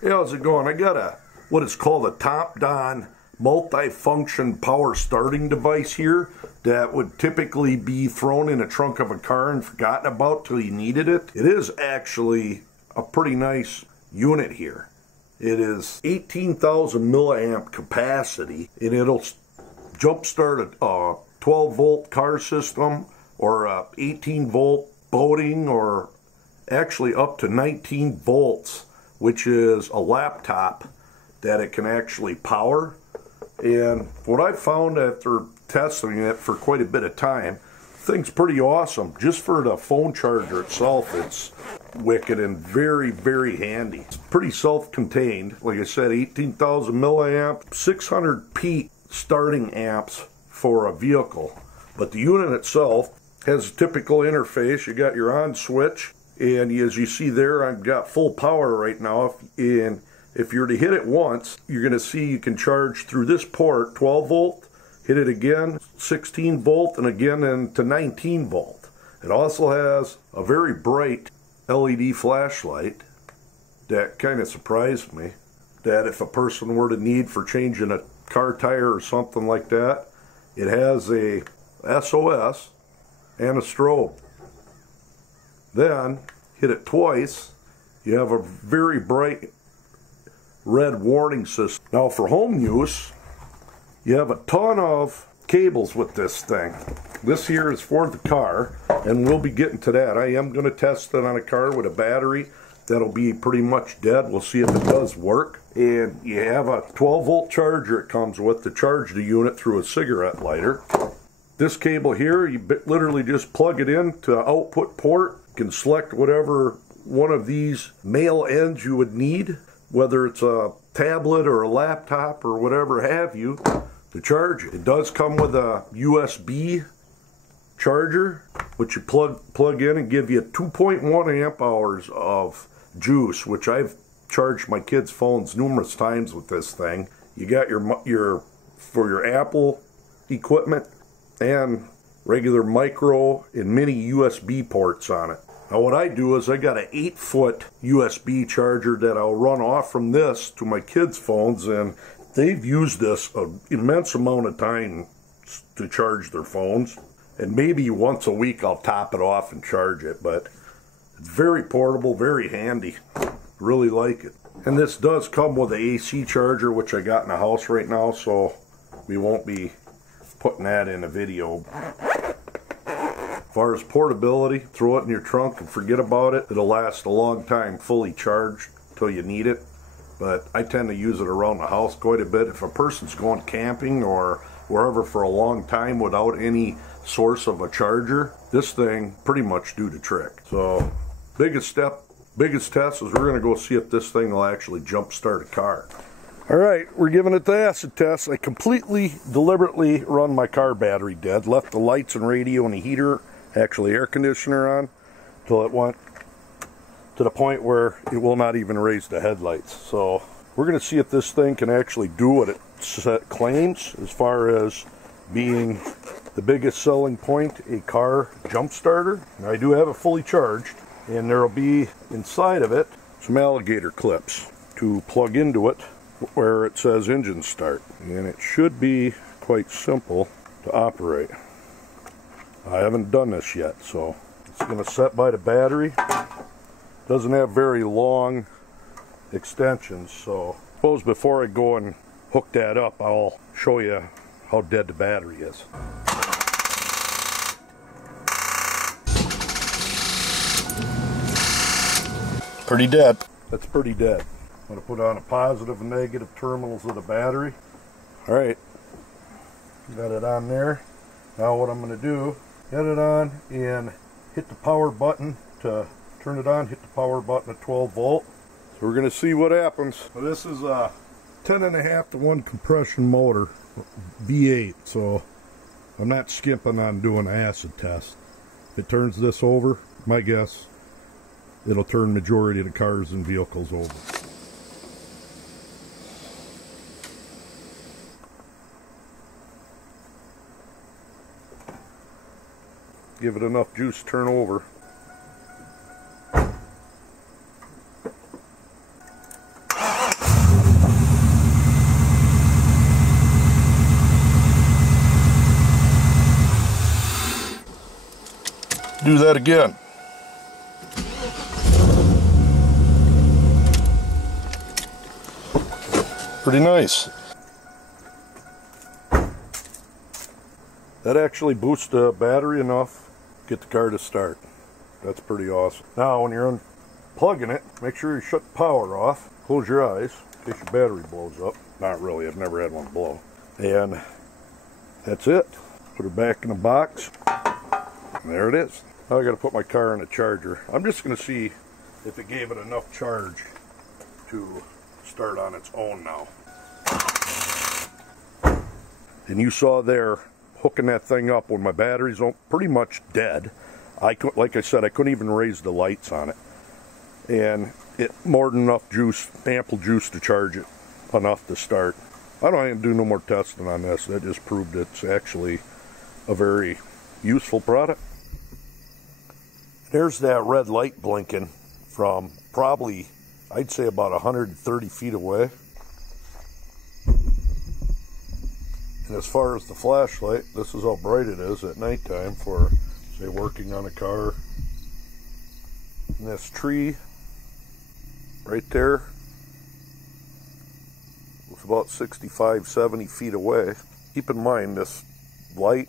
Hey, how's it going? I got what is called a top-down multi-function power starting device here that would typically be thrown in the trunk of a car and forgotten about till you needed it. It is actually a pretty nice unit here. It is 18,000 milliamp capacity, and it'll jumpstart a 12 volt car system or a 18 volt boating, or actually up to 19 volts, which is a laptop that it can actually power. And what I found after testing it for quite a bit of time, the thing's pretty awesome. Just for the phone charger itself, it's wicked and very, very handy. It's pretty self-contained. Like I said, 18,000 milliamp, 600 peak starting amps for a vehicle. But the unit itself has a typical interface. You got your on switch, and as you see there, I've got full power right now. And if you're to hit it once, you're going to see you can charge through this port 12 volt, hit it again 16 volt, and again into 19 volt. It also has a very bright LED flashlight that kind of surprised me, that if a person were to need for changing a car tire or something like that, it has a SOS and a strobe. Then hit it twice, you have a very bright red warning system. Now for home use, you have a ton of cables with this thing. This here is for the car, and we'll be getting to that. I am going to test it on a car with a battery that'll be pretty much dead. We'll see if it does work. And you have a 12 volt charger it comes with to charge the unit through a cigarette lighter. This cable here, you literally just plug it in to output port. You can select whatever one of these male ends you would need, whether it's a tablet or a laptop or whatever have you, to charge it. It does come with a USB charger, which you plug in and give you 2.1 amp hours of juice, which I've charged my kids' phones numerous times with this thing. You got your for your Apple equipment and regular micro and mini USB ports on it. Now what I do is I got an 8-foot USB charger that I'll run off from this to my kids' phones, and they've used this an immense amount of time to charge their phones. And maybe once a week I'll top it off and charge it, but it's very portable, very handy. Really like it. And this does come with an AC charger, which I got in the house right now, so we won't be putting that in a video. As far as portability, throw it in your trunk and forget about it. It'll last a long time fully charged till you need it. But I tend to use it around the house quite a bit. If a person's going camping or wherever for a long time without any source of a charger, this thing pretty much do the trick. So biggest test is we're going to go see if this thing will actually jump start a car. Alright, we're giving it the acid test. I completely, deliberately run my car battery dead. Left the lights and radio and the heater, actually air conditioner on, until it went to the point where it will not even raise the headlights. So we're going to see if this thing can actually do what it claims as far as being the biggest selling point, a car jump starter. Now, I do have it fully charged, and there will be inside of it some alligator clips to plug into it where it says engine start, and it should be quite simple to operate. I haven't done this yet, so it's going to set by the battery. Doesn't have very long extensions, so I suppose before I go and hook that up, I'll show you how dead the battery is. Pretty dead. That's pretty dead. I'm going to put on a positive and negative terminals of the battery. Alright, got it on there. Now what I'm going to do, get it on and hit the power button to turn it on, hit the power button at 12 volt. So we're going to see what happens. So this is a 10.5 to 1 compression motor, V8, so I'm not skimping on doing an acid test. If it turns this over, my guess, it'll turn majority of the cars and vehicles over. Give it enough juice to turn over. do that again. Pretty nice. That actually boosts the battery enough to get the car to start. That's pretty awesome. Now when you're unplugging it, make sure you shut the power off. Close your eyes in case your battery blows up. Not really, I've never had one blow. And that's it. Put her back in the box. And there it is. Now I gotta put my car in a charger. I'm just gonna see if it gave it enough charge to start on its own now. And you saw there, hooking that thing up when my battery's pretty much dead. Like I said, I couldn't even raise the lights on it. And it more than enough juice, ample juice to charge it enough to start. I don't even do no more testing on this. That just proved it's actually a very useful product. There's that red light blinking from probably, I'd say about 130 feet away. And as far as the flashlight, this is how bright it is at nighttime for, say, working on a car. And this tree right there was about 65, 70 feet away. Keep in mind, this light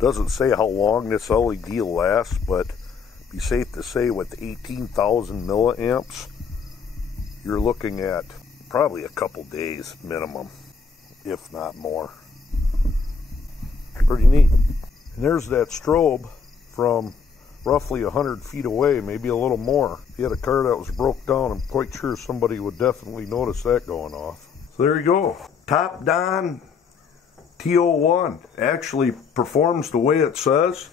doesn't say how long this LED lasts, but it'd be safe to say with 18,000 milliamps, you're looking at probably a couple days minimum, if not more. Pretty neat. And there's that strobe from roughly 100 feet away, maybe a little more. If you had a car that was broke down, I'm quite sure somebody would definitely notice that going off. So there you go. Top Don T01 actually performs the way it says.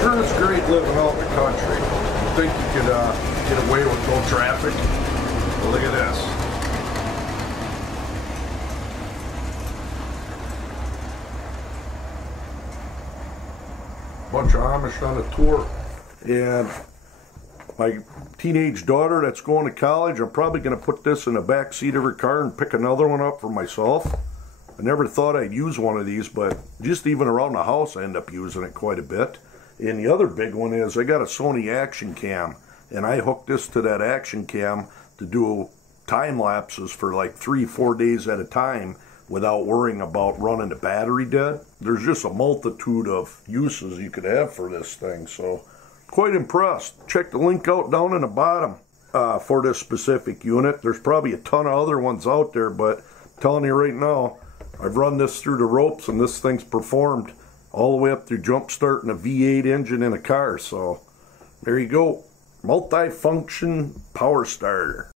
Sure, it's great living out in the country. You think you could get away with no traffic? Well, look at this. Bunch of Amish on a tour, and my teenage daughter that's going to college, I'm probably going to put this in the back seat of her car and pick another one up for myself. I never thought I'd use one of these, but just even around the house I end up using it quite a bit. And the other big one is I got a Sony action cam, and I hooked this to that action cam to do time lapses for like 3-4 days at a time without worrying about running the battery dead. There's just a multitude of uses you could have for this thing, so quite impressed. Check the link out down in the bottom for this specific unit. There's probably a ton of other ones out there, but I'm telling you right now, I've run this through the ropes and this thing's performed all the way up through jump starting a V8 engine in a car. So there you go, multi-function power starter.